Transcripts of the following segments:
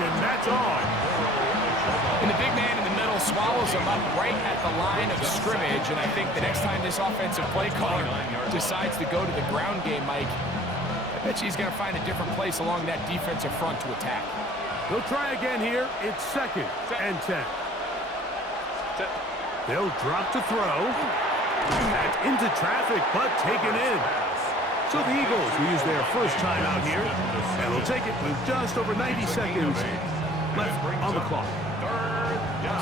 and that's all. And the big man in the middle swallows him up right at the line of scrimmage, and I think the next time this offensive play caller decides to go to the ground game, Mike, I bet you he's going to find a different place along that defensive front to attack. They'll try again here. It's 2nd and 10. They'll drop to throw. That's into traffic, but taken in. So the Eagles will use their first timeout here, and they'll take it with just over 90 seconds left on the clock.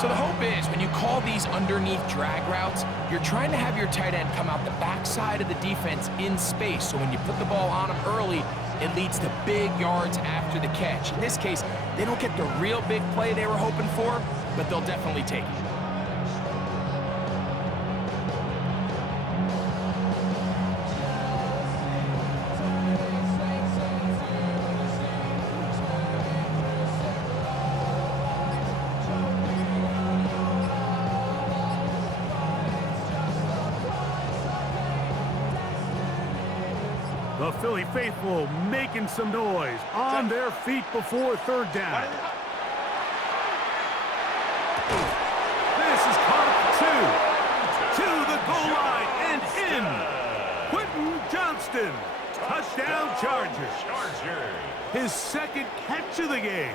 So the hope is when you call these underneath drag routes, you're trying to have your tight end come out the backside of the defense in space. So when you put the ball on him early, it leads to big yards after the catch. In this case, they don't get the real big play they were hoping for, but they'll definitely take it. The Philly faithful making some noise on their feet before 3rd down. This is caught at 2. To the goal line and in. Quentin Johnston. Touchdown Chargers. His 2nd catch of the game.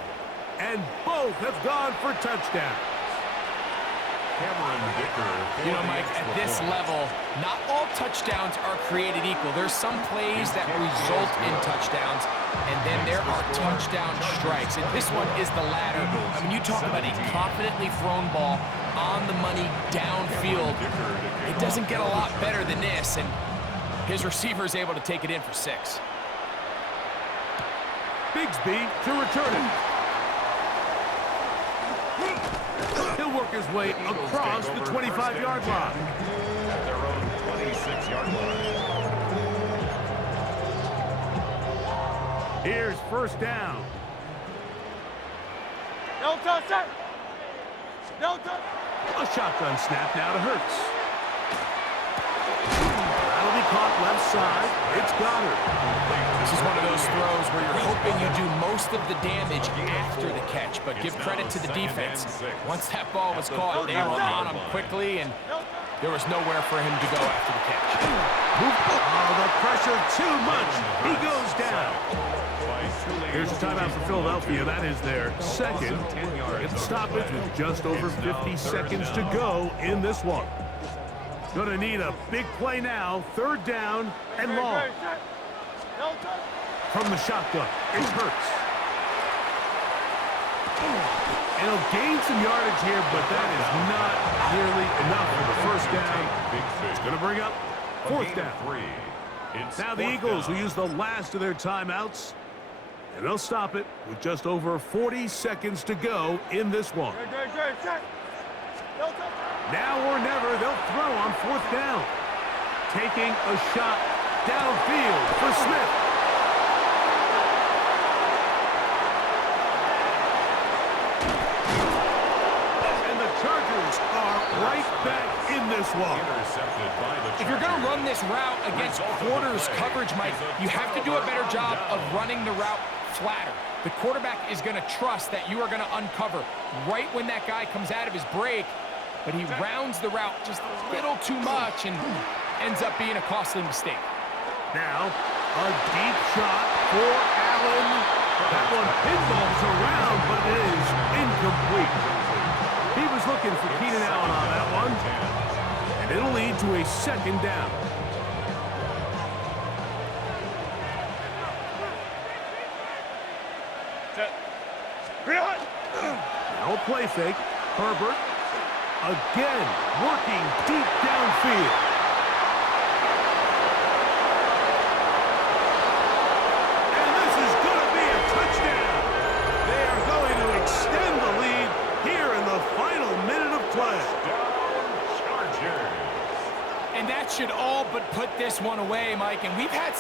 And both have gone for touchdowns. You know, Mike, at this level, not all touchdowns are created equal. There's some plays that result in touchdowns, and then there are touchdown strikes. And this one is the latter. I mean, you talk about a confidently thrown ball on the money downfield. It doesn't get a lot better than this, and his receiver is able to take it in for 6. Bigsby to return it. He'll work his way across the 25-yard line. At their own 26-yard line. Here's 1st down. No touch, no touch. A shotgun snap now to Hurts. That'll be caught left side. It's Goddard. This is one of those throws where you're hoping you do most of the damage after the catch, but give credit to the defense. Once that ball was caught, they were on him quickly, and there was nowhere for him to go after the catch. Oh, the pressure too much. He goes down. Here's a timeout for Philadelphia. That is their 2nd. Get the stoppage with just over 50 seconds to go in this one. Gonna need a big play now. 3rd down and long. From the shotgun, it's Hurts. And he'll gain some yardage here, but that is not nearly enough for the 1st down. It's gonna bring up 4th down. Now the Eagles will use the last of their timeouts, and they'll stop it with just over 40 seconds to go in this one. Now or never, they'll throw on 4th down. Taking a shot downfield for Smith. And the Chargers are right back in this one. If you're going to run this route against quarters coverage, Mike, you have to do a better job of running the route flatter. The quarterback is going to trust that you are going to uncover right when that guy comes out of his break, but he rounds the route just a little too much and ends up being a costly mistake. Now, a deep shot for Allen. That one pinballs around, but it is incomplete. He was looking for Keenan Allen on that one, and it'll lead to a 2nd down. Now a play fake. Herbert again working deep downfield. And this is going to be a touchdown. They are going to extend the lead here in the final minute of play. And that should all but put this one away, Mike. And we've had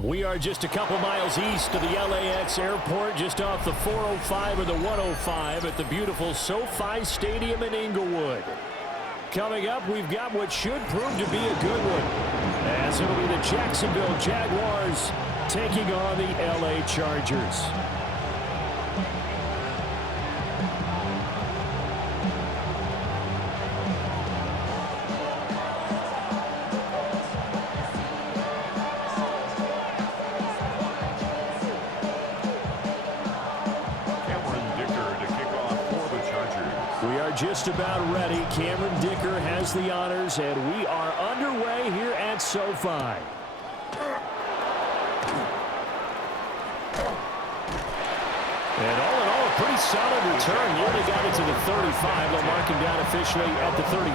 We are just a couple miles east of the LAX airport, just off the 405 or the 105 at the beautiful SoFi Stadium in Inglewood. Coming up, we've got what should prove to be a good one, as it'll be the Jacksonville Jaguars taking on the LA Chargers. Just about ready. Cameron Dicker has the honors, and we are underway here at SoFi. And all in all, a pretty solid return. Nearly got it to the 35. They'll mark him down officially at the 33.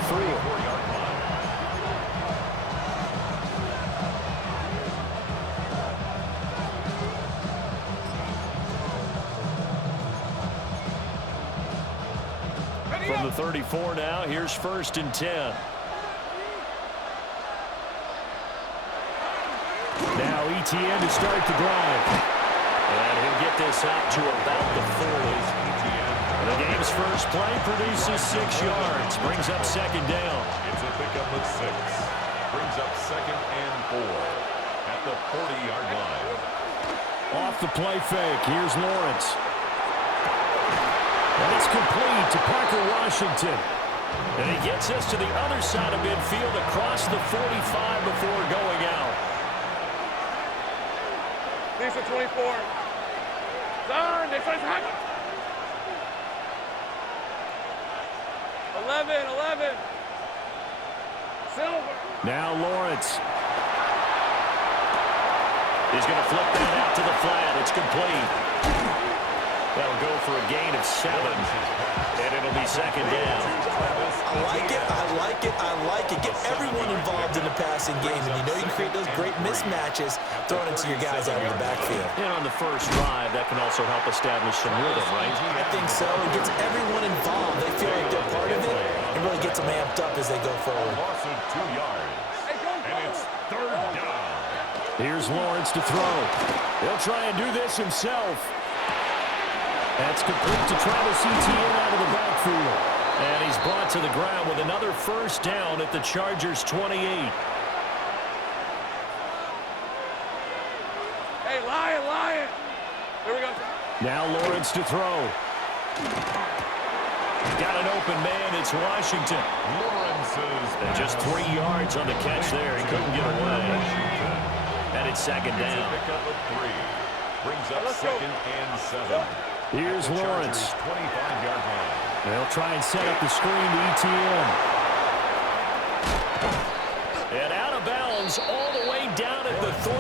From the 34 now, here's 1st and 10. Now ETN to start the drive. And he'll get this out to about the 40. The game's first play produces 6 yards. Brings up 2nd down. It's a pickup of 6. Brings up 2nd and 4 at the 40-yard line. Off the play fake, here's Lawrence. And it's complete to Parker Washington. And he gets us to the other side of midfield across the 45 before going out. These are 24. Turn. They first hack. 11. Silver. Now Lawrence. He's going to flip that out to the flat. It's complete. That'll go for a gain of 7, and it'll be 2nd down. I like it. Get everyone involved in the passing game, and you know you can create those great mismatches throwing it to your guys out of the backfield. And on the first drive, that can also help establish some rhythm, right? I think so. It gets everyone involved. They feel like they're part of it, and really gets them amped up as they go forward. Loss of 2 yards, and it's 3rd down. Here's Lawrence to throw. He'll try and do this himself. That's complete to Travis Etienne out of the backfield. And he's brought to the ground with another 1st down at the Chargers' 28. Hey, Lion. Here we go. Now Lawrence to throw. Got an open man. It's Washington. And just 3 yards on the catch there. He couldn't get away. And it's 2nd down. Pickup of 3. Brings up 2nd and 7. Here's Lawrence. 25-yard line. They'll try and set up the screen to ETN. And out of bounds all the way down at the 3.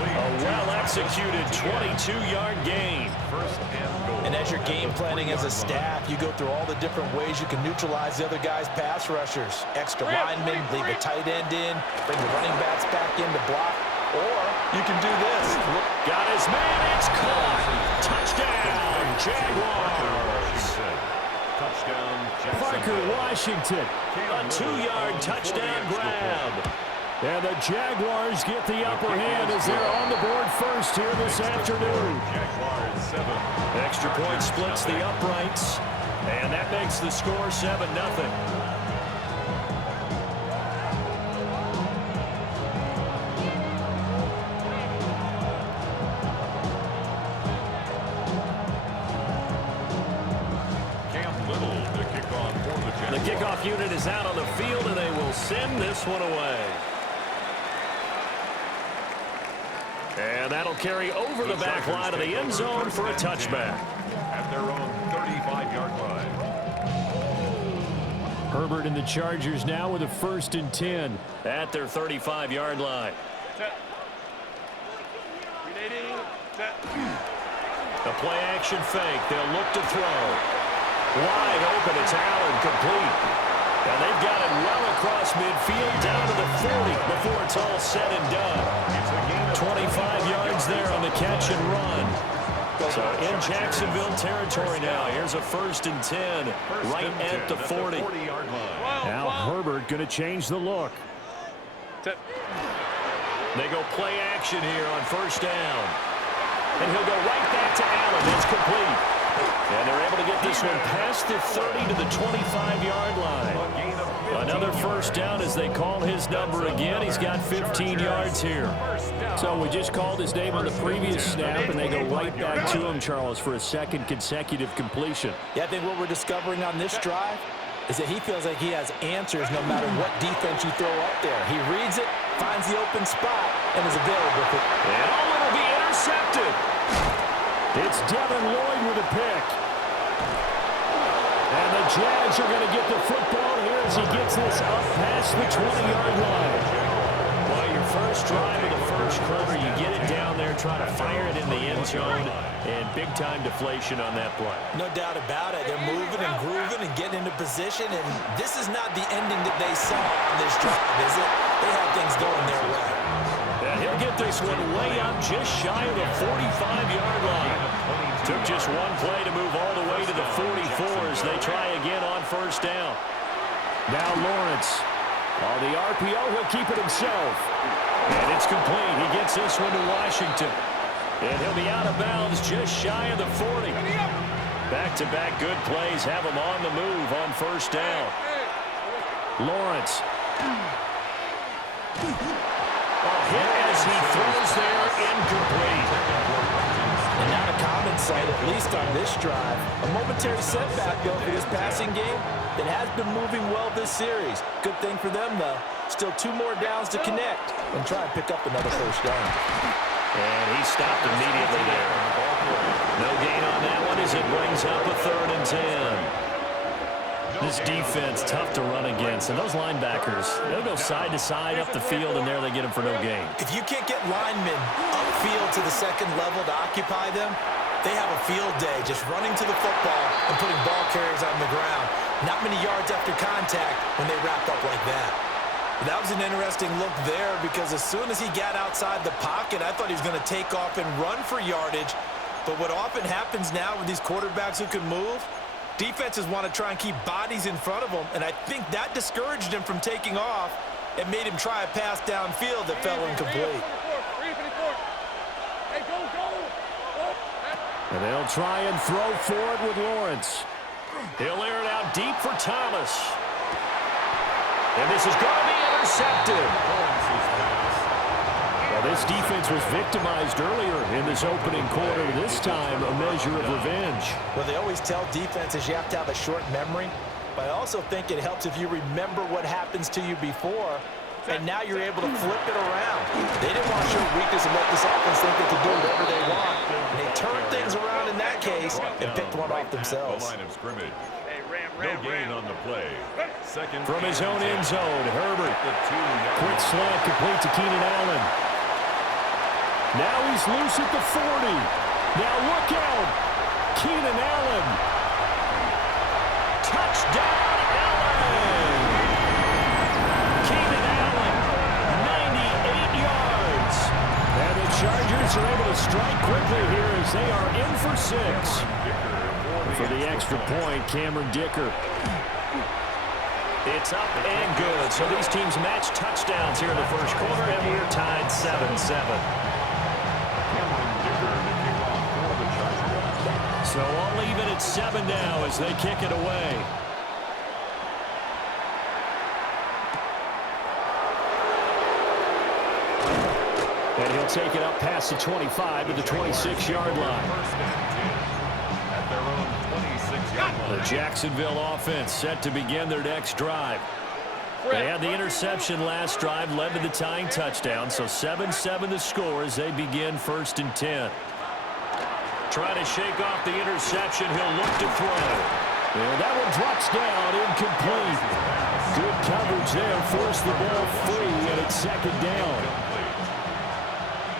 A well-executed 22-yard gain. 1st and goal. And as you're game planning as a staff, you go through all the different ways you can neutralize the other guy's pass rushers. Extra linemen, leave a tight end in, bring the running backs back in to block. Or you can do this. Got his man. It's caught. Touchdown, Jaguars. Touchdown, Parker Washington. A 2-yard touchdown grab. And the Jaguars get the upper hand as they're on the board first here this afternoon. Jaguars 7. Extra point splits the uprights. And that makes the score 7-0. The kickoff unit is out on the field, and they will send this one away. And that'll carry over the back line of the end zone for a touchback. At their own 35-yard line. Herbert and the Chargers now with a 1st and 10 at their 35-yard line. The play action fake. They'll look to throw. Wide open, it's Allen, complete. And they've got it well across midfield, down to the 40 before it's all said and done. 25 yards there on the catch and run. So in Jacksonville territory now. Here's a 1st and 10, right at the 40. Now Herbert going to change the look. They go play action here on first down. And he'll go right back to Allen. It's complete. And they're able to get this one past the 30 to the 25-yard line. Another first down as they call his number again. He's got 15 yards here. So we just called his name on the previous snap, and they go right back to him, Charles, for a second consecutive completion. Yeah, I think what we're discovering on this drive is that he feels like he has answers no matter what defense you throw up there. He reads it, finds the open spot, and is available for it. And it'll be intercepted. It's Devin Lloyd with a pick. And the Jags are going to get the football here as he gets this up past the 20-yard line. Well, your first drive of the first quarter, you get it down there, try to fire it in the end zone, and big-time deflation on that play. No doubt about it. They're moving and grooving and getting into position, and this is not the ending that they saw on this drive, is it? They have things going their way. And he'll get this one way up just shy of the 45-yard line. Took just one play to move all the way to the 44 as they try again on first down. Now Lawrence. On the RPO, he'll keep it himself. And it's complete. He gets this one to Washington. And he'll be out of bounds just shy of the 40. Back-to-back good plays have him on the move on first down. Lawrence. A hit as he throws there, incomplete. And not a common sight, at least on this drive. A momentary setback, though, for this passing game that has been moving well this series. Good thing for them, though. Still 2 more downs to connect and try and pick up another first down. And he stopped immediately there. No gain on that one as it brings up a 3rd and 10. This defense, tough to run against. And those linebackers, they'll go side to side up the field, and there they get them for no gain. If you can't get linemen upfield to the second level to occupy them, they have a field day just running to the football and putting ball carriers on the ground. Not many yards after contact when they wrap up like that. That was an interesting look there because as soon as he got outside the pocket, I thought he was going to take off and run for yardage. But what often happens now with these quarterbacks who can move, defenses want to try and keep bodies in front of them, and I think that discouraged him from taking off and made him try a pass downfield that fell incomplete. And they'll try and throw for it with Lawrence. He'll air it out deep for Thomas. And this is going to be intercepted. Well, this defense was victimized earlier in this opening quarter. This time, a measure of revenge. Well, they always tell defenses you have to have a short memory, but I also think it helps if you remember what happens to you before, and now you're able to flip it around. They didn't want to show weakness and let this offense think they could do whatever they want. And they turned things around in that case and picked one off themselves. Line of scrimmage. No gain on the play. Second From his own end zone, Herbert. Quick slant complete to Keenan Allen. Now he's loose at the 40. Now look out. Keenan Allen. Touchdown, Allen. Keenan Allen, 98 yards. And the Chargers are able to strike quickly here as they are in for 6. For the extra point, Cameron Dicker. It's up and good. So these teams match touchdowns here in the first quarter, and we're tied 7-7. So all even at 7 now as they kick it away. And he'll take it up past the 25 to the 26-yard line. At their own 26-yard line. The Jacksonville offense set to begin their next drive. They had the interception last drive, led to the tying touchdown, so 7-7 the score as they begin 1st and 10. Trying to shake off the interception, he'll look to throw. And that one drops down, incomplete. Good coverage there, forced the ball free, and it's 2nd down.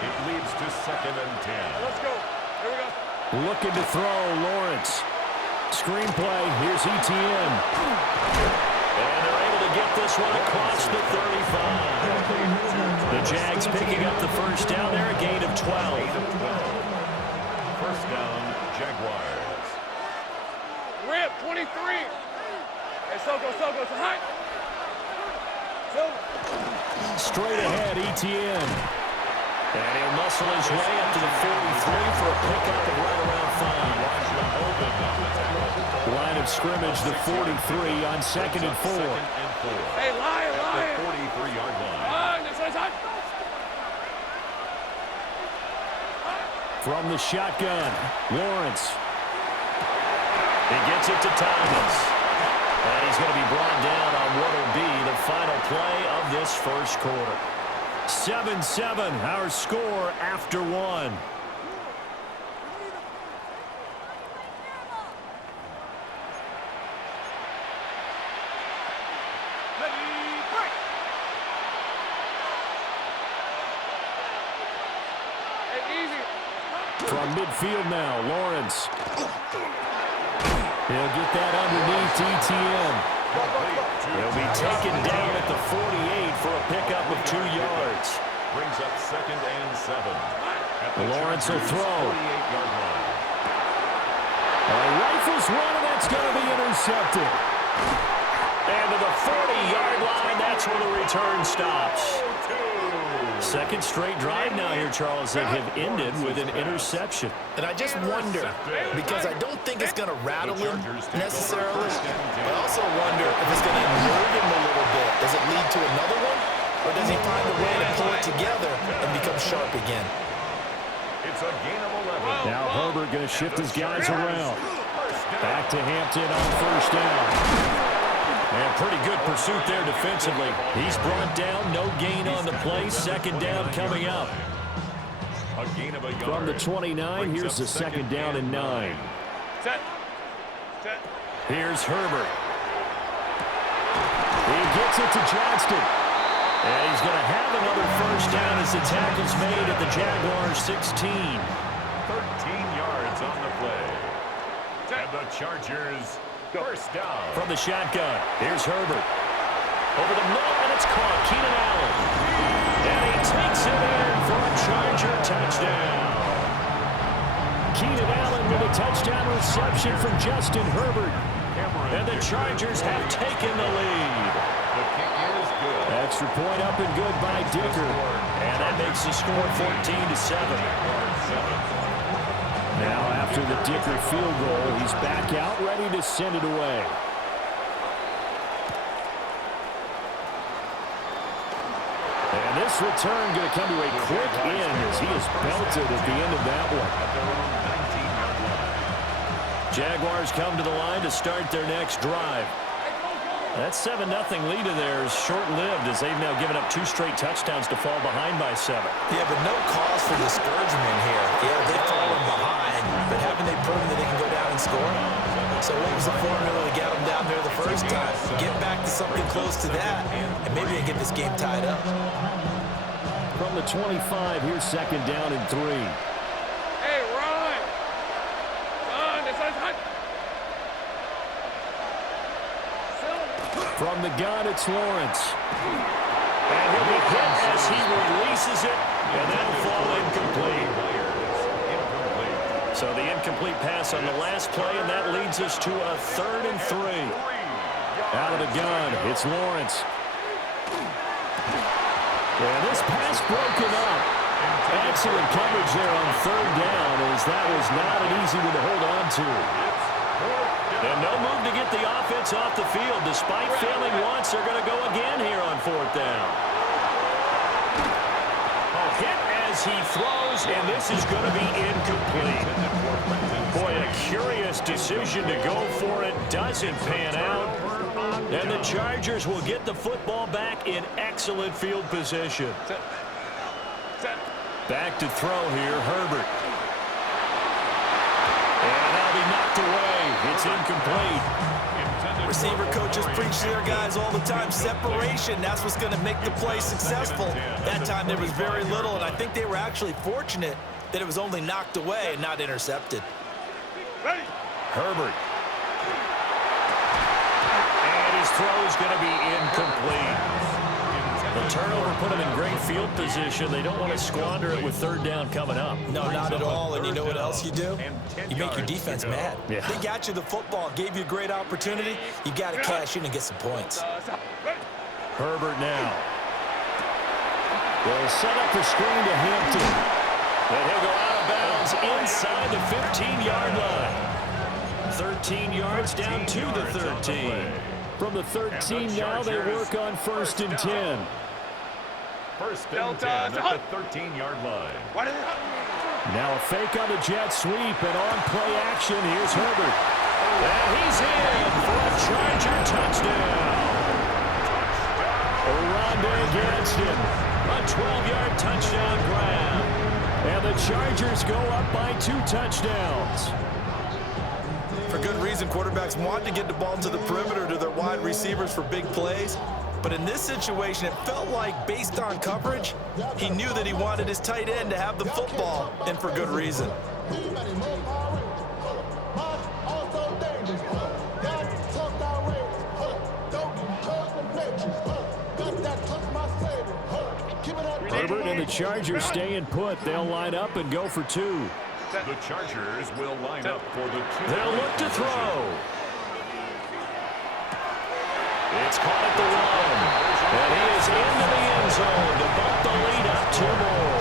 It leads to 2nd and 10. Let's go. Here we go. Looking to throw, Lawrence. Screenplay, here's ETN. And they're able to get this one across the 35. The Jags picking up the first down there, a gain of 12. First down, Jaguars. Rip, 23. Hey, Soko, so high. So. Straight ahead, ETN. And he'll muscle his way up to the 43 for a pickup of right around 5. Line of scrimmage, the 43 on 2nd and 4. Hey, Lion, Lion. 43-yard line. From the shotgun, Lawrence. He gets it to Thomas. And he's going to be brought down on what will be the final play of this first quarter. 7-7, our score after 1. From midfield now, Lawrence. He'll get that underneath ETN. He'll be taken down at the 48 for a pickup of 2 yards. Brings up 2nd and 7. Lawrence will throw. 48-yard line. Rifles one, and that's going to be intercepted. And to the 40-yard line, that's where the return stops. Second straight drive now here, Charles, that have ended with an interception. And I just wonder, because I don't think it's going to rattle him necessarily, but I also wonder if it's going to unnerve him a little bit. Does it lead to another one? Or does he find a way to pull it together and become sharp again? It's a gain of 11. Now Herbert going to shift his guys around. Back to Hampton on first down. And pretty good pursuit there defensively. He's brought down, no gain on the play. 2nd down coming up. A gain of a yard. From the 29, here's the 2nd down and 9. Set. Here's Herbert. He gets it to Johnston. And he's going to have another first down as the tackle's made at the Jaguars 16. 13 yards on the play. And the Chargers first down. From the shotgun, here's Herbert. Over the middle, and it's caught. Keenan Allen. And he takes it in for a Charger touchdown. Keenan Allen with a touchdown reception from Justin Herbert. And the Chargers have taken the lead. The kick is good. Extra point up and good by Dicker. And that makes the score 14-7. Now after the Dicker field goal, he's back out ready to send it away. And this return going to come to a quick end as he is belted at the end of that one. Jaguars come to the line to start their next drive. That 7-0 lead of theirs short-lived as they've now given up 2 straight touchdowns to fall behind by 7. Yeah, but no cause for discouragement here. Yeah, they've fallen behind, but haven't they proven that they can go down and score? So what was the formula to get them down there the first time? Get back to something close to that, and maybe they get this game tied up. From the 25, here's 2nd down and 3. Hey, Ron. Son, this is hot. From the gun, it's Lawrence. And he'll be hit as he releases it, and that'll fall incomplete. So the incomplete pass on the last play, and that leads us to a 3rd and 3. Out of the gun, it's Lawrence. And this pass broken up. Excellent coverage there on 3rd down, as that was not an easy one to hold on to. And no move to get the offense off the field. Despite failing once, they're going to go again here on 4th down. A hit as he throws, and this is going to be incomplete. Boy, a curious decision to go for it. Doesn't pan out. And the Chargers will get the football back in excellent field position. Back to throw here, Herbert. And that'll be knocked away. It's incomplete. Receiver coaches preach to their guys all the time. Separation, that's what's going to make the play successful. That time there was very little, and I think they were actually fortunate that it was only knocked away and not intercepted. Herbert. And his throw is going to be incomplete. The turnover put them in great field position. They don't want to squander it with 3rd down coming up. No, not at all. And you know what else you do? You make your defense mad. Yeah. They got you the football, gave you a great opportunity. You got to cash in and get some points. Herbert now. They'll set up the screen to Hampton. And he'll go out of bounds inside the 15-yard line. 13 yards down to the 13. From the 13 now, they work on 1st and 10. 1st and 10 at the 13-yard line. Now a fake on the jet sweep, and on play action, here's Herbert. And he's in for a Charger touchdown. Rondé Gadsden. A 12-yard touchdown grab. And the Chargers go up by 2 touchdowns. For good reason, quarterbacks want to get the ball to the perimeter to their wide receivers for big plays. But in this situation, it felt like, based on coverage, he knew that he wanted his tight end to have the football, and for good reason. Herbert and the Chargers staying put. They'll line up and go for 2. The Chargers will line up for the 2. They'll look to throw. It's caught at the 1. And he is into the end zone to bump the lead up 2 more.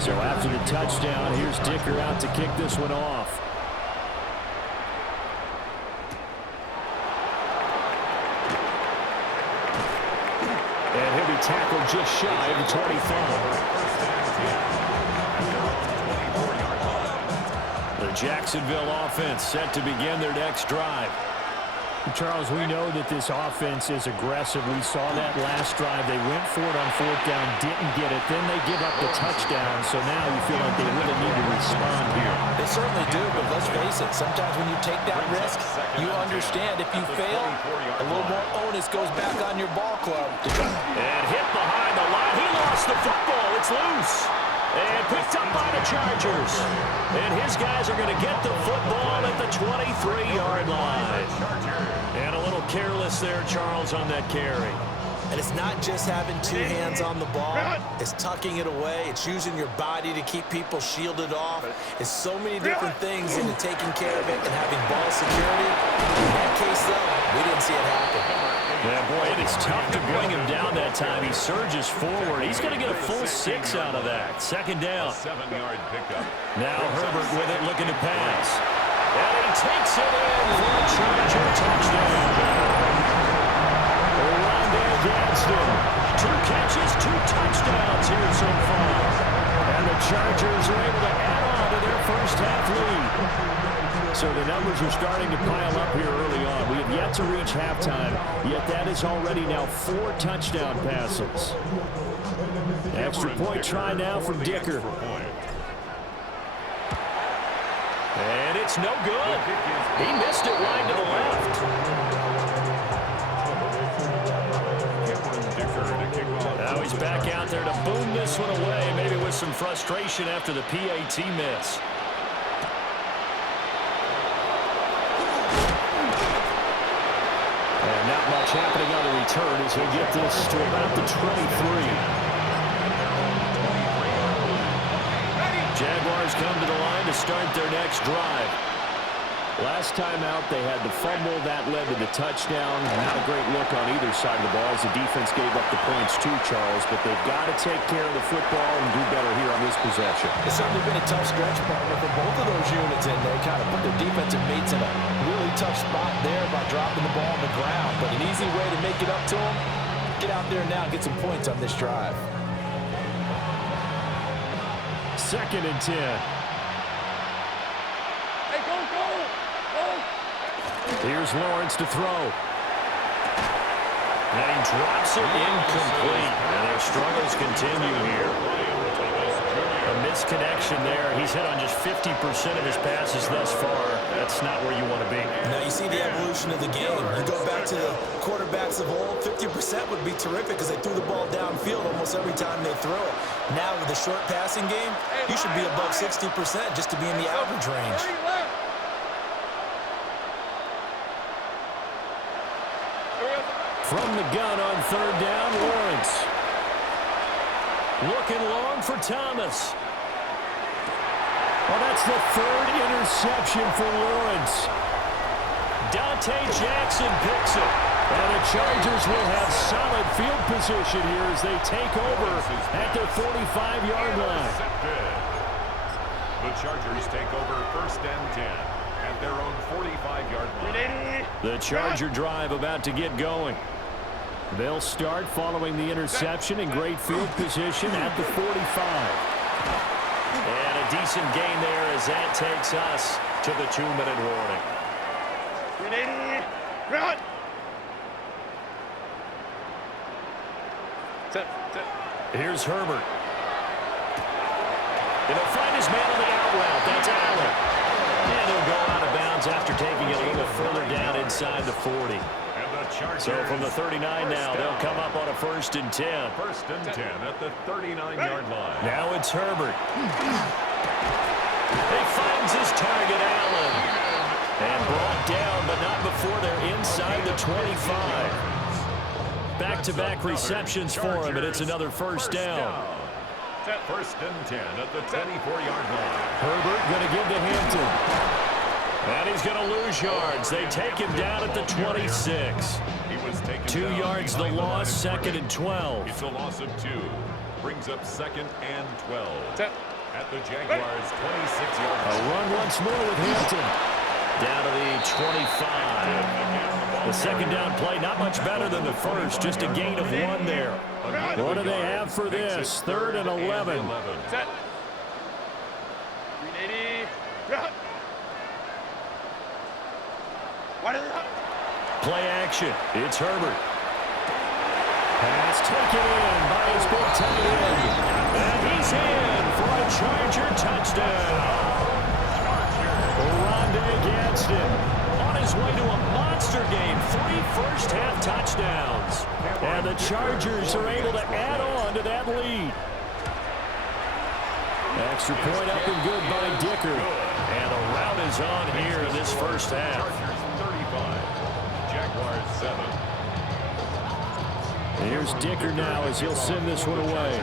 So after the touchdown, here's Dicker out to kick this one off. And he'll be tackled just shy of the 25. The Jacksonville offense set to begin their next drive. Charles, we know that this offense is aggressive. We saw that last drive. They went for it on 4th down, didn't get it. Then they give up the touchdown. So now you feel like they really need to respond here. They certainly do, but let's face it, sometimes when you take that risk, you understand if you fail, a little more onus goes back on your ball club. And hit behind the line. He lost the football. It's loose. And picked up by the Chargers. And his guys are going to get the football at the 23-yard line. And a little careless there, Charles, on that carry. And it's not just having 2 hands on the ball. It's tucking it away. It's using your body to keep people shielded off. It's so many different things into taking care of it and having ball security. In that case, though, we didn't see it happen. Yeah, boy, it is tough to bring him down that time. He surges forward. He's going to get a full 6 out of that. 2nd down. 7-yard pickup. Now Herbert with it, looking to pass. And he takes it in for a Charger touchdown. Rondé Gadsden. 2 catches, 2 touchdowns here so far. And the Chargers are able to add on to their first half lead. So the numbers are starting to pile up here early on. We have yet to reach halftime, yet that is already now 4 touchdown passes. Extra point try now from Dicker. And it's no good. He missed it wide to the left. Now he's back out there to boom this one away, maybe with some frustration after the PAT miss. And not much happening on the return as he'll get this to about the 23. Jaguars come to the line to start their next drive. Last time out, they had the fumble. That led to the touchdown. Not a great look on either side of the ball as the defense gave up the points too, Charles. But they've got to take care of the football and do better here on this possession. It's certainly been a tough stretch, partner, for both of those units, and they kind of put their defensive mates in a really tough spot there by dropping the ball on the ground. But an easy way to make it up to them, get out there now and get some points on this drive. 2nd and 10. Hey, go, go, go. Here's Lawrence to throw. And he drops it incomplete. And their struggles continue here. A misconnection there. He's hit on just 50% of his passes thus far. That's not where you want to be. Now you see the evolution of the game. You go back to the quarterbacks of old, 50% would be terrific because they threw the ball downfield almost every time they throw it. Now with the short passing game, you should be above 60% just to be in the average range. From the gun on 3rd down, Lawrence. Looking long for Thomas. On That's the third interception for Lawrence. Dante Jackson picks it. And the Chargers will have solid field position here as they take over at their 45-yard line. The Chargers take over 1st and 10 at their own 45-yard line. The Charger drive about to get going. They'll start following the interception in great field position at the 45. And a decent gain there as that takes us to the 2-minute warning. Here's Herbert. And he'll find his man on the out route. That's Allen. And he'll go out of bounds after taking it a little further down inside the 40. So from the 39 now, they'll come up on a 1st and 10. 1st and 10 at the 39-yard line. Now it's Herbert. He finds his target, Allen. And brought down, but not before they're inside the 25. Back-to-back receptions for him, and it's another 1st down. 1st and 10 at the 24-yard line. Herbert going to give to Hampton. And he's going to lose yards. They take him down at the 26. He was taken 2 down yards the behind loss, line of 2nd and 12. It's a loss of 2. Brings up 2nd and 12. At the Jaguars' 26-yard A line. run once more with Hampton. Down to the 25. The 2nd down play, not much better than the first. Just a gain of 1 there. What do they have for this? 3rd and 11. Play action. It's Herbert. Pass taken in by his big tight end. And he's in for a Charger touchdown. Rondé Gadsden on his way to a monster game. 3 first-half touchdowns. And the Chargers are able to add on to that lead. Extra point up and good by Dicker. And the route is on here in this first half. Chargers 35. Jaguars 7. Here's Dicker now as he'll send this one away.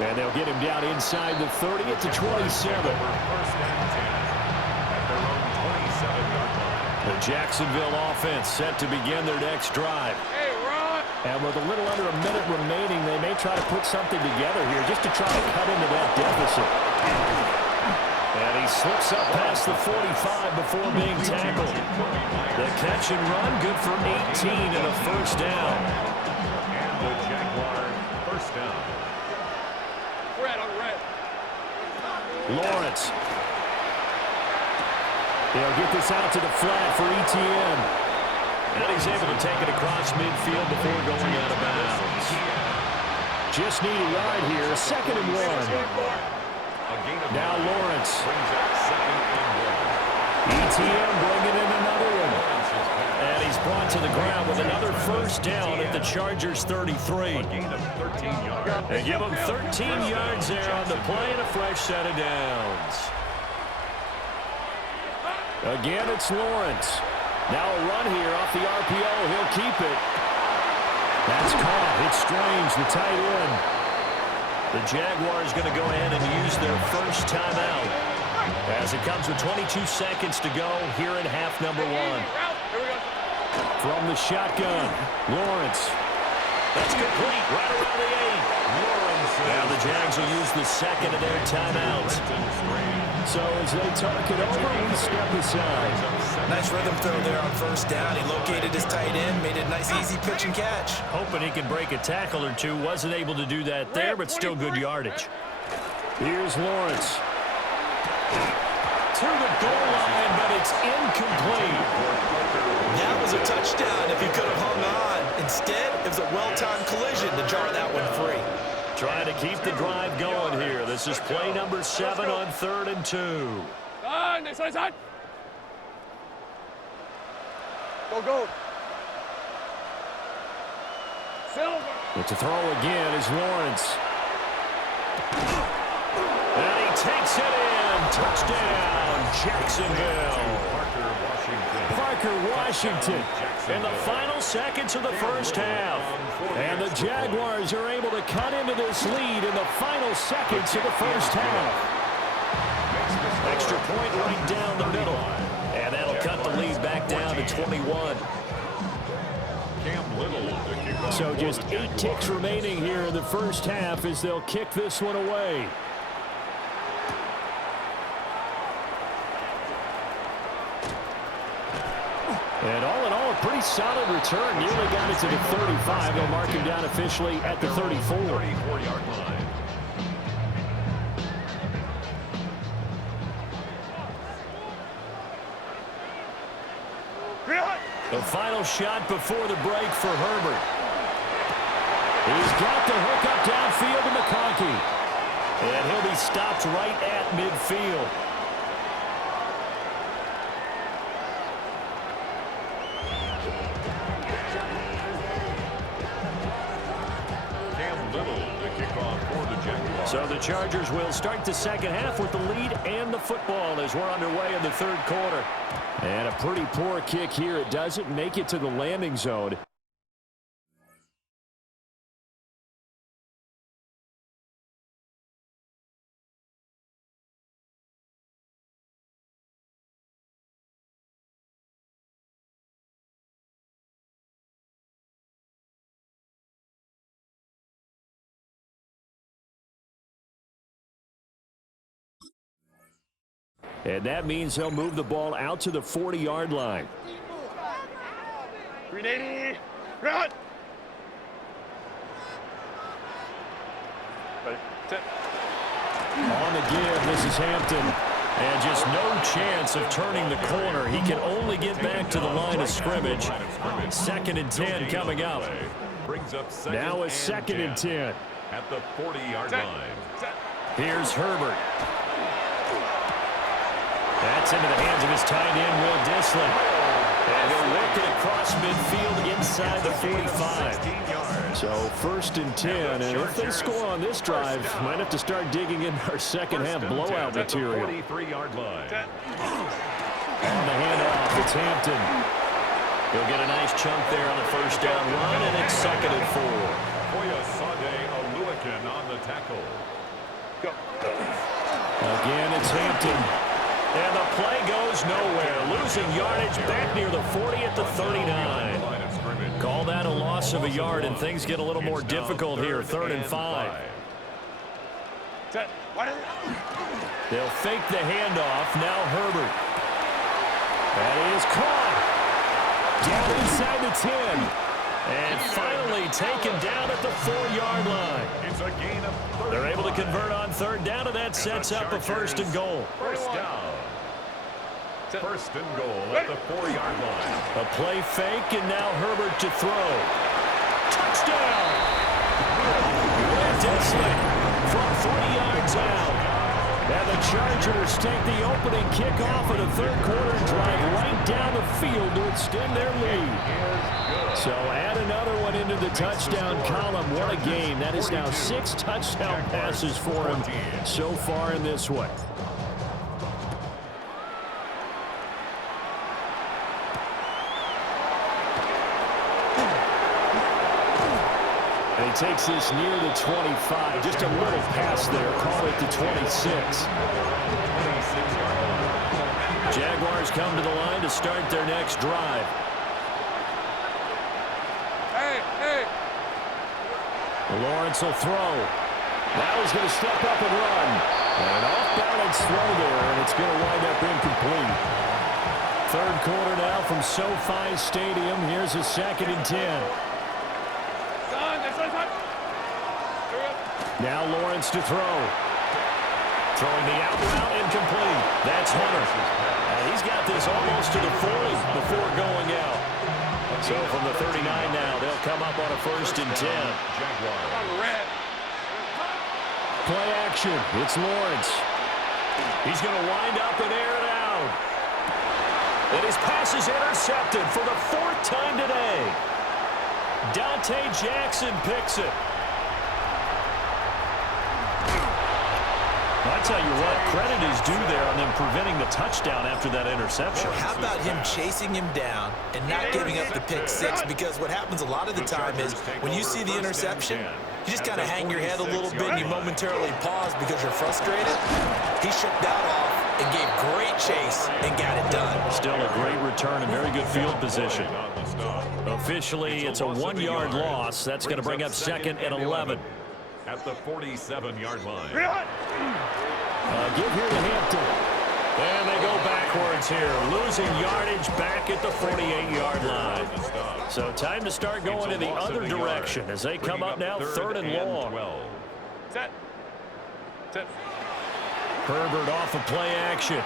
And they'll get him down inside the 30 at the 27. 1st and 10 at their own 27-yard line. The Jacksonville offense set to begin their next drive. And with a little under a minute remaining, they may try to put something together here just to try to cut into that deficit. And he slips up past the 45 before being tackled. The catch and run, good for 18 and a 1st down. And the Jaguars 1st down. Lawrence. They'll get this out to the flat for Etienne. And he's able to take it across midfield before going out of bounds. Just need a yard here, 2nd and 1. Now Lawrence. Etienne bringing in another one. And he's brought to the ground with another 1st down at the Chargers 33. They give him 13 yards there on the play and a fresh set of downs. Again, it's Lawrence. Now a run here off the RPO. He'll keep it. That's caught. It's Strange, the tight end. The Jaguars going to go ahead and use their first timeout as it comes with 22 seconds to go here in half number 1. From the shotgun, Lawrence. That's complete right around the 8. Now the Jags will use the 2nd of their timeouts. So as they talk it over, we step aside. Nice rhythm throw there on 1st down. He located his tight end, made it a nice, easy pitch and catch. Hoping he could break a tackle or two. Wasn't able to do that there, but still good yardage. Here's Lawrence. To the goal line, but it's incomplete. That was a touchdown if he could have hung on. Instead, it was a well-timed collision to jar that one free. Trying to keep the drive going here. This is play number 7 on 3rd and 2. Next side. Go. Silver. But to throw again is Lawrence. And he takes it in. Touchdown. Jacksonville. Parker Washington in the final seconds of the first half. And the Jaguars are able to cut into this lead in the final seconds of the first half. Extra point right down the middle. And that'll cut the lead back down to 21. So just 8 ticks remaining here in the first half as they'll kick this one away. And all in all, a pretty solid return. Nearly got it to the 35. They'll mark him down officially at the 34. 34-yard line. The final shot before the break for Herbert. He's got the hook up downfield to McConkey. And he'll be stopped right at midfield. So the Chargers will start the second half with the lead and the football as we're underway in the third quarter. And a pretty poor kick here. It doesn't make it to the landing zone. And that means they'll move the ball out to the 40-yard line. 380, run! On the give, this is Hampton. And just no chance of turning the corner. He can only get back to the line of scrimmage. 2nd and 10 coming up. Now a 2nd and 10. At the 40-yard line. Here's Herbert. That's into the hands of his tight end, Will Dissly. And he'll work it across midfield inside the 45. So 1st and 10, and if they score on this drive, might have to start digging in our second half blowout material. 43-yard line. On the handoff, it's Hampton. He'll get a nice chunk there on the first down run, and it's 2nd and 4. Oyasade Oluwakin on the tackle. Again, it's Hampton. And the play goes nowhere. Losing yardage back near the 40 at the 39. Call that a loss of a yard, and things get a little more difficult here. 3rd and 5. They'll fake the handoff. Now Herbert. That is caught. Down inside the 10. And finally taken down at the 4-yard line. It's a gain of 30. They're able to convert on 3rd down, and that sets up a 1st and goal. First down. 1st and goal at the 4-yard line. A play fake, and now Herbert to throw. Touchdown! Will Dissly from 40 yards out. And the Chargers take the opening kickoff of the third quarter and drive right down the field to extend their lead. So add another one into the touchdown column. What a game. That is now 6 touchdown passes for him so far in this one. And he takes this near the 25. Just a little pass there. Call it the 26. Jaguars come to the line to start their next drive. Lawrence will throw. Now he's going to step up and run. And an off-balance throw there, and it's going to wind up incomplete. Third quarter now from SoFi Stadium. Here's a 2nd and 10. Now Lawrence to throw. Throwing the out route incomplete. That's Hunter. And he's got this almost to the 40 before going out. So from the 39 now, they'll come up on a 1st and 10. Play action. It's Lawrence. He's going to wind up and air it out. And his pass is intercepted for the 4th time today. Dante Jackson picks it. A I'll tell you what, credit is due there on them preventing the touchdown after that interception. How about him chasing him down and not giving up the pick six? Because what happens a lot of the time is when you see the interception, you just kind of hang your head a little bit and you momentarily pause because you're frustrated. He shook that off and gave great chase and got it done. Still a great return and very good field position. Officially, it's a 1-yard loss. That's going to bring up 2nd and 11. At the 47-yard line. Give here to Hampton. And they go backwards here, losing yardage back at the 48-yard line. So time to start going in the other direction as they come up now 3rd and long. Set. Herbert off of play action.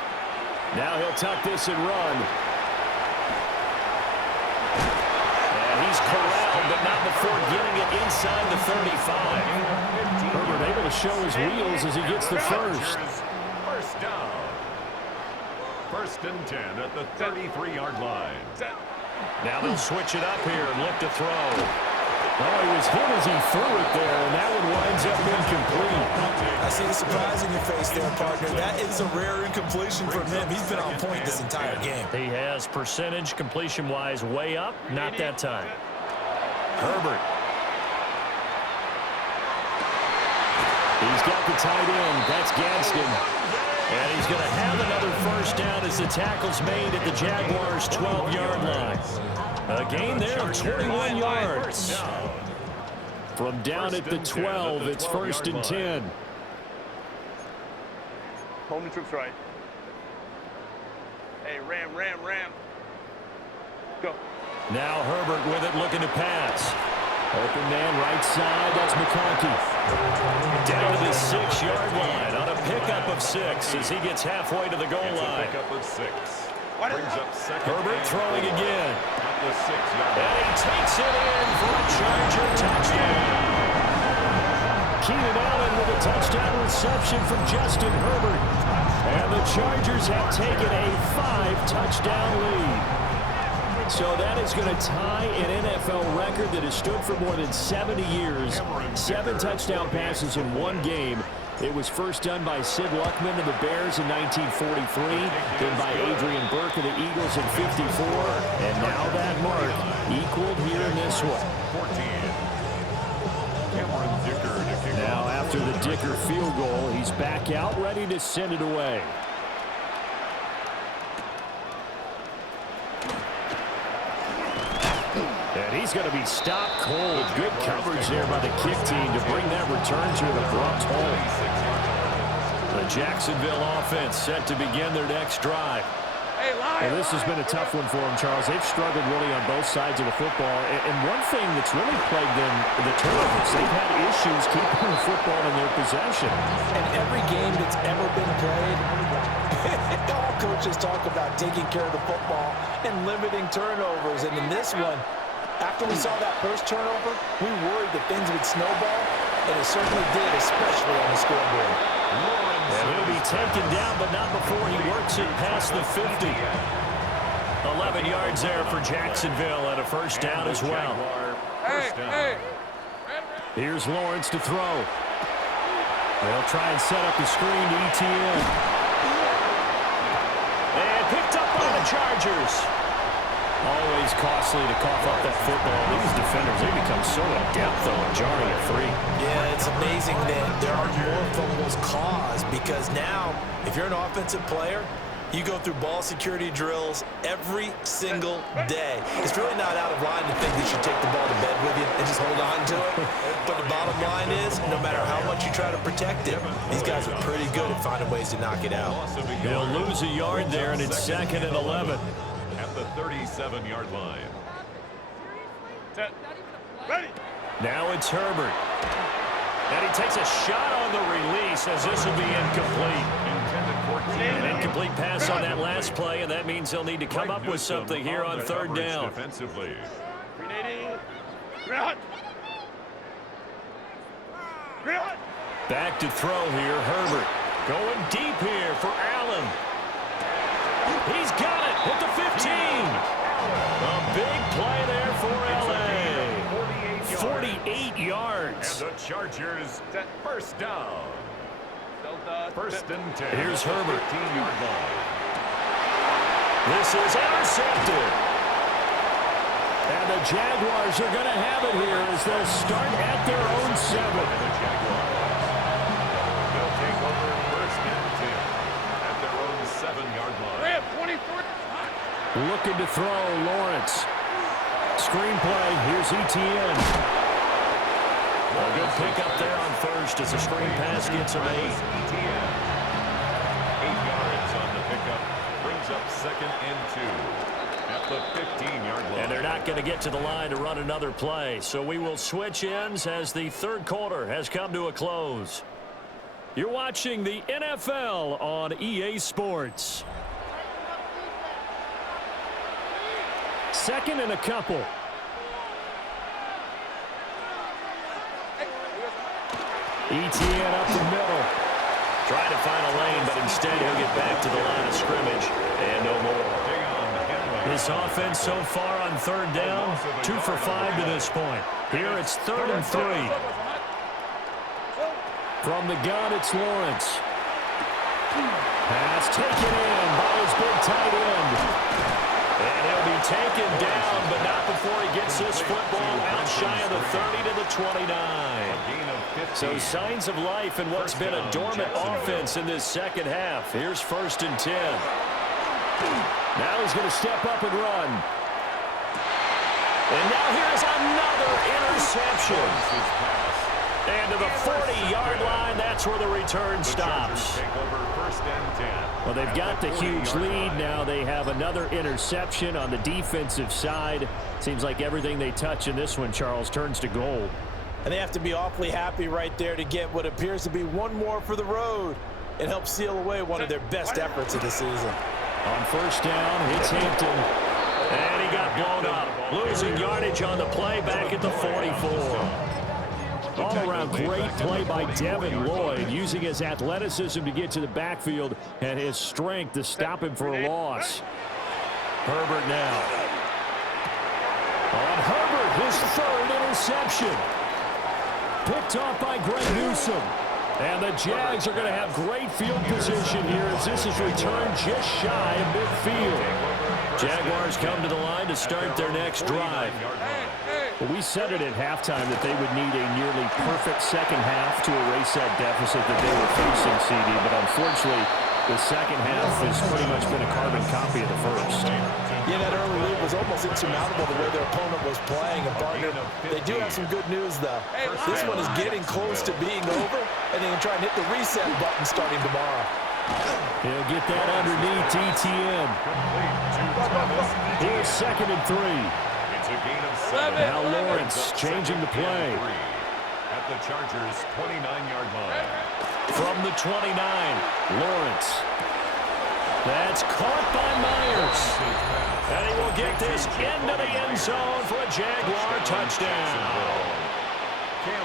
Now he'll tuck this and run. And he's corralled, but not before getting it inside the 35. Herbert able to show his wheels as he gets the first. First down. 1st and 10 at the 33-yard line. Now they'll switch it up here and look to throw. Oh, he was hit as he threw it there, and that one winds up incomplete. I see the surprise in your face there, partner. That is a rare incompletion from him. He's been on point this entire game. He has percentage completion-wise way up. Not that time. Herbert. He's got the tight end. That's Gadsden. And he's going to have another first down as the tackle's made at the Jaguars' 12-yard line. A gain there of 21 yards. From down at the 12, it's 1st and 10. Home the troops right. Hey, ram. Go. Now Herbert with it, looking to pass. Open man right side, that's McConkey. Down to the 6-yard line on a pickup of 6 as he gets halfway to the goal line. Pickup of 6. Brings up 2nd. Herbert throwing again. At the 6-yard line. And he takes it in for a Charger touchdown. Keenan Allen with a touchdown reception from Justin Herbert. And the Chargers have taken a 5-touchdown lead. So that is going to tie an NFL record that has stood for more than 70 years. 7 touchdown passes in one game. It was first done by Sid Luckman of the Bears in 1943, then by Adrian Burke of the Eagles in 54, and now that mark equaled here in this one. Now after the Dicker field goal, he's back out ready to send it away. And he's going to be stopped cold. Good coverage there by the kick team to bring that return to an abrupt halt. The Jacksonville offense set to begin their next drive. Well, this has been a tough one for them, Charles. They've struggled really on both sides of the football. And one thing that's really plagued them, the turnovers. They've had issues keeping the football in their possession. And every game that's ever been played, all coaches talk about taking care of the football and limiting turnovers. And in this one, after we saw that first turnover, we worried that things would snowball, and it certainly did, especially on the scoreboard. And he'll be taken down, but not before he works it past the 50. 11 yards there for Jacksonville and a first down as well. Hey. Here's Lawrence to throw. They'll try and set up the screen to ETN. And picked up by the Chargers. Always costly to cough up that football. These defenders, they become so adept, though, in jarring a free. Yeah, it's amazing that there are more fumbles caused because now, if you're an offensive player, you go through ball security drills every single day. It's really not out of line to think you should take the ball to bed with you and just hold on to it. But the bottom line is, no matter how much you try to protect it, these guys are pretty good at finding ways to knock it out. They'll lose a yard there, and it's 2nd and 11. At the 37-yard line. Set. Ready. Now it's Herbert. And he takes a shot on the release as this will be incomplete. An incomplete pass on that last play, and that means they'll need to come up with something here on 3rd down. Defensively. Back to throw here, Herbert. Going deep here for Allen. He's got it at the 15. A big play there for L.A. 48 yards. And the Chargers first down. First and 10. Here's Herbert. 15-yard line. This is intercepted. And the Jaguars are going to have it here as they'll start at their own 7. The Jaguars. They'll take over first and 10 at their own 7-yard line. Ram, 23. Looking to throw, Lawrence. Screenplay, here's Etienne. A good pickup there on first as the screen pass gets him 8. Etienne. 8 yards on the pickup. Brings up second and 2 at the 15-yard line. And they're not going to get to the line to run another play. So we will switch ends as the third quarter has come to a close. You're watching the NFL on EA Sports. Second and a couple. Etienne up the middle. Trying to find a lane, but instead he'll get back to the line of scrimmage. And no more. This offense so far on third down, 2 for 5 to this point. Here it's 3rd and 3. From the gun, it's Lawrence. Pass taken in by his big tight end. And he'll be taken down, but not before he gets this football out shy of the 30 to the 29. So signs of life in what's been a dormant offense in this second half. Here's 1st and 10. Now he's going to step up and run. And now here's another interception. And to the 40-yard line, that's where the return stops. Well, they've got the huge lead. Now they have another interception on the defensive side. Seems like everything they touch in this one, Charles, turns to gold. And they have to be awfully happy right there to get what appears to be one more for the road. It helps seal away one of their best efforts of the season. On first down, it's Hampton. And he got blown up. Losing yardage on the play back at the 44. All-around great play by Devin Lloyd, using his athleticism to get to the backfield and his strength to stop him for a loss. Herbert now. On Herbert, his 3rd interception. Picked off by Greg Newsome. And the Jags are going to have great field position here as this is returned just shy of midfield. Jaguars come to the line to start their next drive. Well, we said it at halftime that they would need a nearly perfect second half to erase that deficit that they were facing, CD, but unfortunately, the second half has pretty much been a carbon copy of the first. Yeah, that early lead was almost insurmountable the way their opponent was playing. And partner, they do have some good news, though. This one is getting close to being over, and they can try and hit the reset button starting tomorrow. He'll get that underneath Etienne. Here's 2nd and 3. It's a gain of 7. Now Lawrence changing the play. At the Chargers' 29-yard line. From the 29, Lawrence. That's caught by Myers. And he will get this into the end zone for a Jaguar touchdown.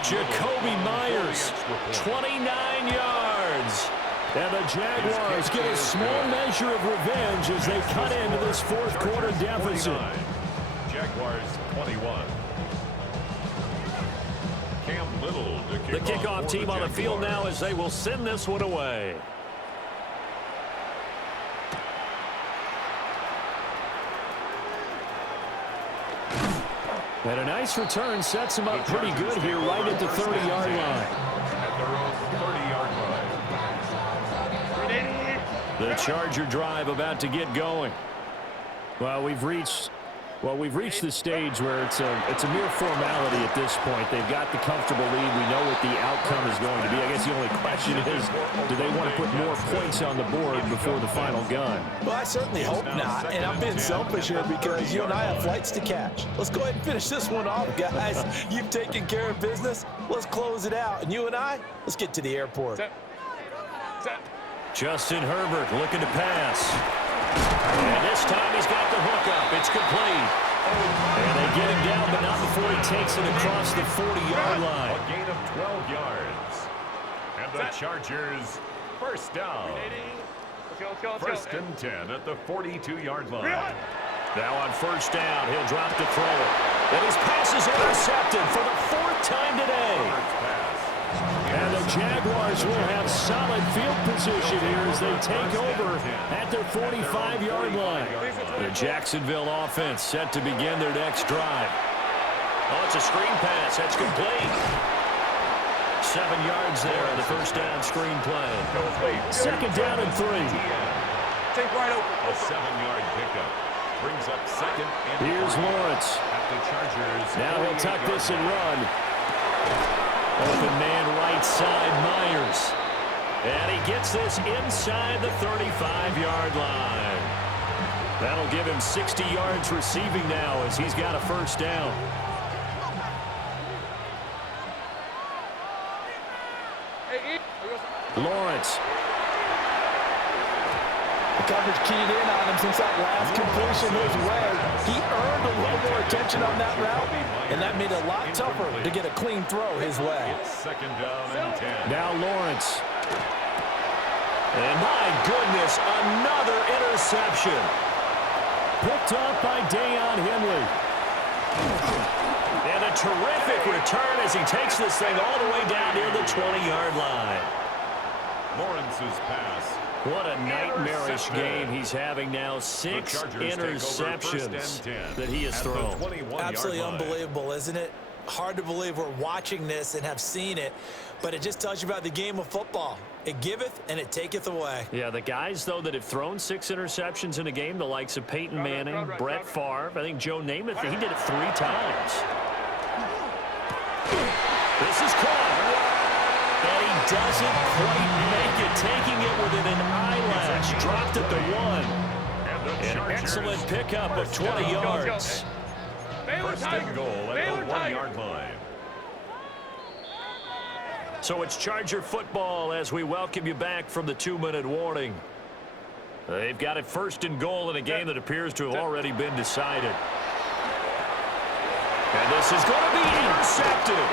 Jacoby Myers, 29 yards. And the Jaguars get a small measure of revenge as they cut into this 4th quarter deficit. Jaguars 21. Cam Little to kick The kickoff off team for on the field Jaguars. now as they will send this one away. And a nice return sets him up pretty good here right at the 30-yard line. At their own 30-yard line. The Charger drive about to get going. Well, we've reached the stage where it's a mere formality at this point. They've got the comfortable lead. We know what the outcome is going to be. I guess the only question is, do they want to put more points on the board before the final gun? Well, I certainly hope not. And I'm being selfish here because you and I have flights to catch. Let's go ahead and finish this one off, guys. You've taken care of business. Let's close it out. And you and I, let's get to the airport. Justin Herbert looking to pass. And this time he's got the hook up. It's complete. And they get him down, but not before he takes it across the 40-yard line. A gain of 12 yards. And the Chargers first down. First and 10 at the 42-yard line. Now on first down, he'll drop the throw. And his pass is intercepted for the 4th time today. And the Jaguars will have solid field position here as they take over at their 45-yard line. The Jacksonville offense set to begin their next drive. Oh, it's a screen pass. That's complete. 7 yards there on the first down screen play. Second down and 3. Take right open. A 7-yard pickup brings up second and Here's 3 Lawrence. at the Chargers. Now he'll tuck this and run. Open man right side, Myers. And he gets this inside the 35-yard line. That'll give him 60 yards receiving now as he's got a first down. Lawrence. The coverage keyed in on him since that last completion his way. He earned a little more attention on that route, and that made it a lot tougher to get a clean throw his way. It's second down and 10. Now Lawrence. And my goodness, another interception. Picked off by Deion Henley. And a terrific return as he takes this thing all the way down near the 20-yard line. Lawrence's pass. What a nightmarish game he's having now. 6 interceptions that he has thrown. Absolutely unbelievable, isn't it? Hard to believe we're watching this and have seen it, but it just tells you about the game of football. It giveth and it taketh away. Yeah, the guys, though, that have thrown 6 interceptions in a game, the likes of Peyton Manning, Brett Favre, I think Joe Namath, he did it 3 times. This is caught. And he doesn't quite make it, taking it within an eyelash. Dropped at the 1. An excellent pickup of 20 yards. First and goal at the 1-yard line. So it's Charger football as we welcome you back from the 2-minute warning. They've got it first and goal in a game that appears to have already been decided. And this is going to be intercepted.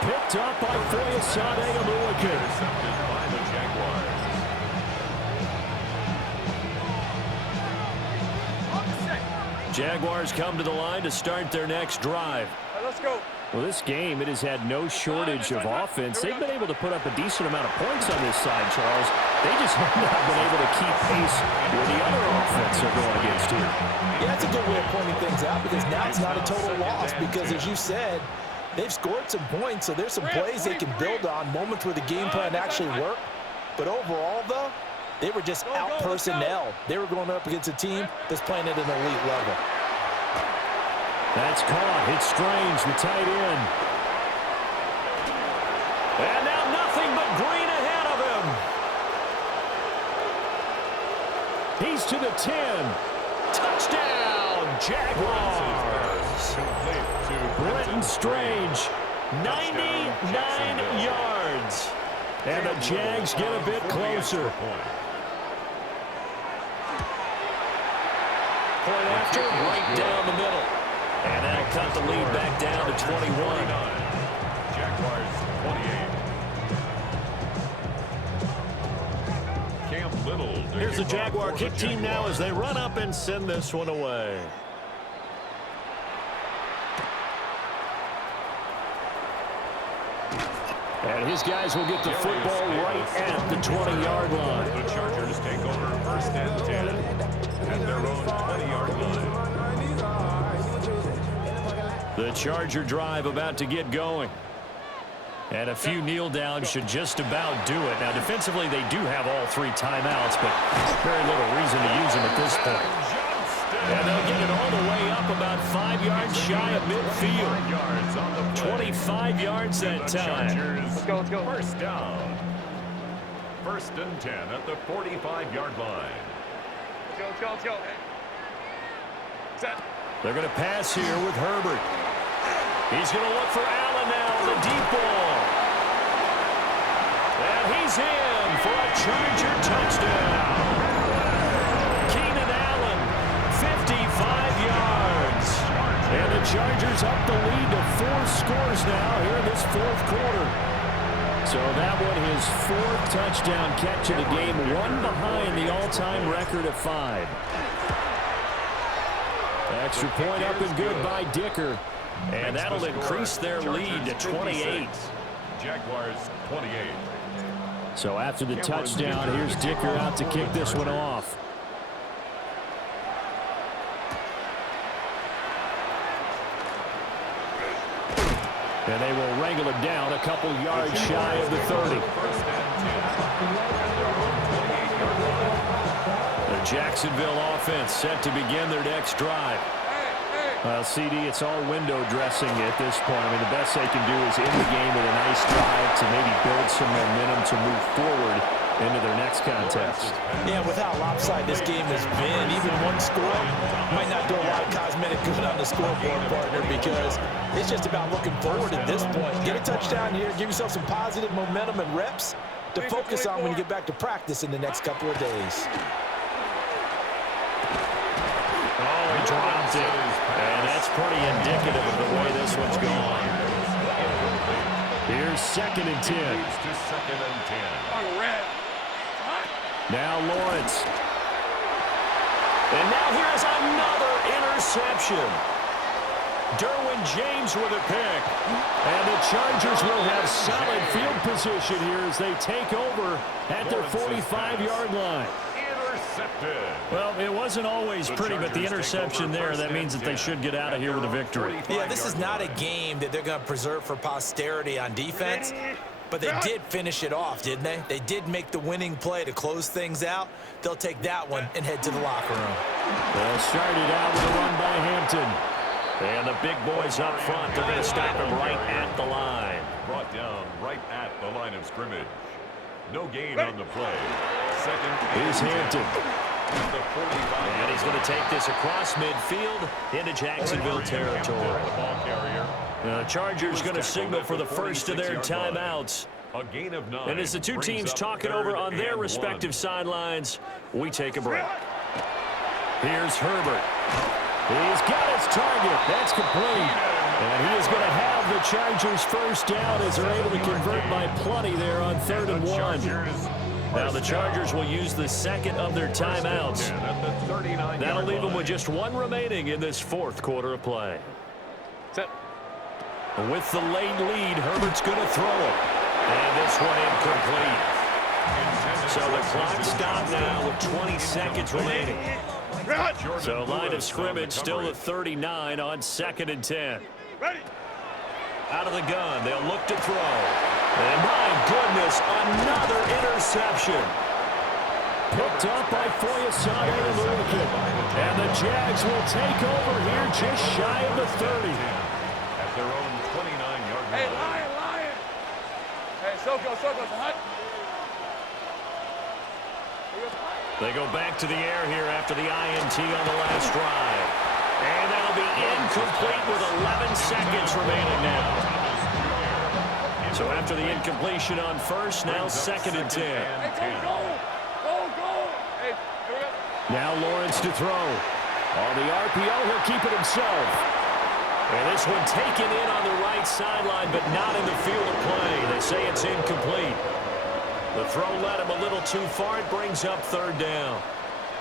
Picked up by Foyesade Oluokun. Intercepted by the Jaguars. Jaguars come to the line to start their next drive. Let's go. Well, this game, it has had no shortage of offense. They've been able to put up a decent amount of points on this side, Charles. They just have not been able to keep pace with the other offense they're going against here. Yeah, that's a good way of pointing things out because now it's not a total loss because, as you said, they've scored some points, so there's some plays they can build on, moments where the game plan actually worked. But overall, though, they were just out-personnel. They were going up against a team that's playing at an elite level. That's caught. It's Strange, the tight end. And now nothing but green ahead of him. He's to the 10. Touchdown, Jaguars. Brenton Strange, 99 yards. And the Jags get a bit closer. Point after, right down the middle. And that'll cut the lead back down to 21. Jaguars 28. Cam Little. Here's the Jaguar kick team now as they run up and send this one away. And his guys will get the football right at the 20-yard line. The Chargers take over first and 10 at their own 20-yard line. The Charger drive about to get going. And a few kneel downs should just about do it. Now, defensively, they do have all 3 timeouts, but very little reason to use them at this point. And they'll get it all the way up about 5 yards shy of midfield. 25 yards that time. Let's go, let's go. First down. First and 10 at the 45-yard line. Let's go, let's go. Set. They're going to pass here with Herbert. He's going to look for Allen now, the deep ball. And he's in for a Charger touchdown. Keenan Allen, 55 yards. And the Chargers up the lead to 4 scores now here in this 4th quarter. So that one, his 4th touchdown catch of the game, 1 behind the all-time record of 5. Extra point up and good by Dicker. And that'll increase their lead to 28. Jaguars 28. So after the touchdown, here's Dicker out to kick this one off. And they will wrangle it down a couple yards shy of the 30. The Jacksonville offense set to begin their next drive. Well, CD, it's all window dressing at this point. I mean, the best they can do is end the game with a nice drive to maybe build some momentum to move forward into their next contest. Yeah, with how lopsided this game has been, even one score might not do a lot of cosmetic good on the scoreboard, partner, because it's just about looking forward at this point. Get a touchdown here, give yourself some positive momentum and reps to focus on when you get back to practice in the next couple of days. Oh, he dropped it. And that's pretty indicative of the way this one's going. Here's 2nd and 10. Now Lawrence. And now here's another interception. Derwin James with a pick. And the Chargers will have solid field position here as they take over at their 45-yard line. Well, it wasn't always pretty, but the interception there, that means that they should get out of here with a victory. Yeah, this is not a game that they're going to preserve for posterity on defense, but they did finish it off, didn't they? They did make the winning play to close things out. They'll take that one and head to the locker room. They'll start it out with a run by Hampton. And the big boys up front, they're going to stop him right at the line. Brought down right at the line of scrimmage. No gain on the play. Here's Hampton. And he's going to take this across midfield into Jacksonville territory. The Chargers going to signal for the first of their timeouts. A gain of 9. And as the two teams talk it over on their respective sidelines, we take a break. Here's Herbert. He's got his target. That's complete. And he is going to have the Chargers first down as they're able to convert by plenty there on 3rd and 1. Now the Chargers will use the second of their timeouts. That'll leave them with just one remaining in this 4th quarter of play. With the late lead, Herbert's going to throw it. And this one incomplete. So the clock stopped now with 20 seconds remaining. So line of scrimmage still at 39 on 2nd and 10. Out of the gun, they'll look to throw. And my goodness, another interception. Picked up by Foyesade and Lukin. And the Jags will take over here just shy of the 30. At their own 29-yard line. Hey, Lion. Hey, Soko, hut. They go back to the air here after the INT on the last drive. And that'll be incomplete with 11 seconds remaining now. So after the incompletion on first, now 2nd and 10. Hey, go. Hey, here we go. Now Lawrence to throw. On the RPO, he'll keep it himself. And this one taken in on the right sideline, but not in the field of play. They say it's incomplete. The throw led him a little too far. It brings up 3rd down.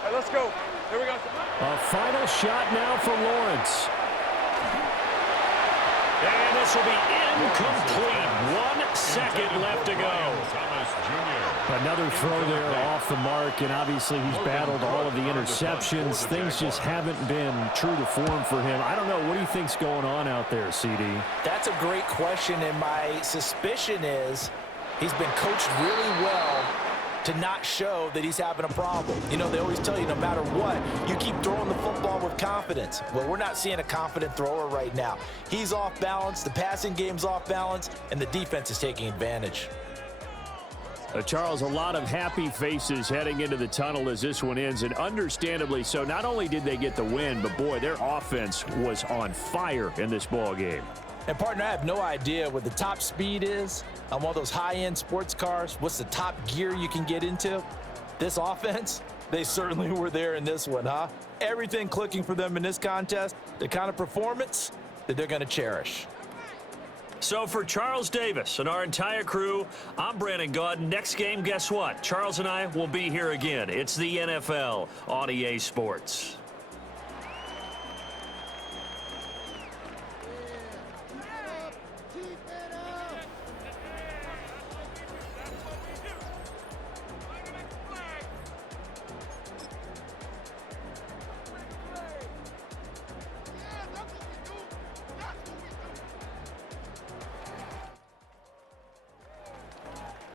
Hey, let's go. Here we go. A final shot now for Lawrence. And this will be incomplete. 1 second left to go. Another throw there off the mark, and obviously he's battled all of the interceptions. Things just haven't been true to form for him. I don't know. What do you think's going on out there, CD? That's a great question, and my suspicion is he's been coached really well to not show that he's having a problem. You know, they always tell you no matter what, you keep throwing the football with confidence. Well, we're not seeing a confident thrower right now. He's off balance, the passing game's off balance, and the defense is taking advantage. Charles, a lot of happy faces heading into the tunnel as this one ends, and understandably so. Not only did they get the win, but boy, their offense was on fire in this ball game. And partner, I have no idea what the top speed is on one of those high-end sports cars. What's the top gear you can get into? This offense, they certainly were there in this one, huh? Everything clicking for them in this contest, the kind of performance that they're going to cherish. So for Charles Davis and our entire crew, I'm Brandon Gaudin. Next game, guess what? Charles and I will be here again. It's the NFL on EA Sports.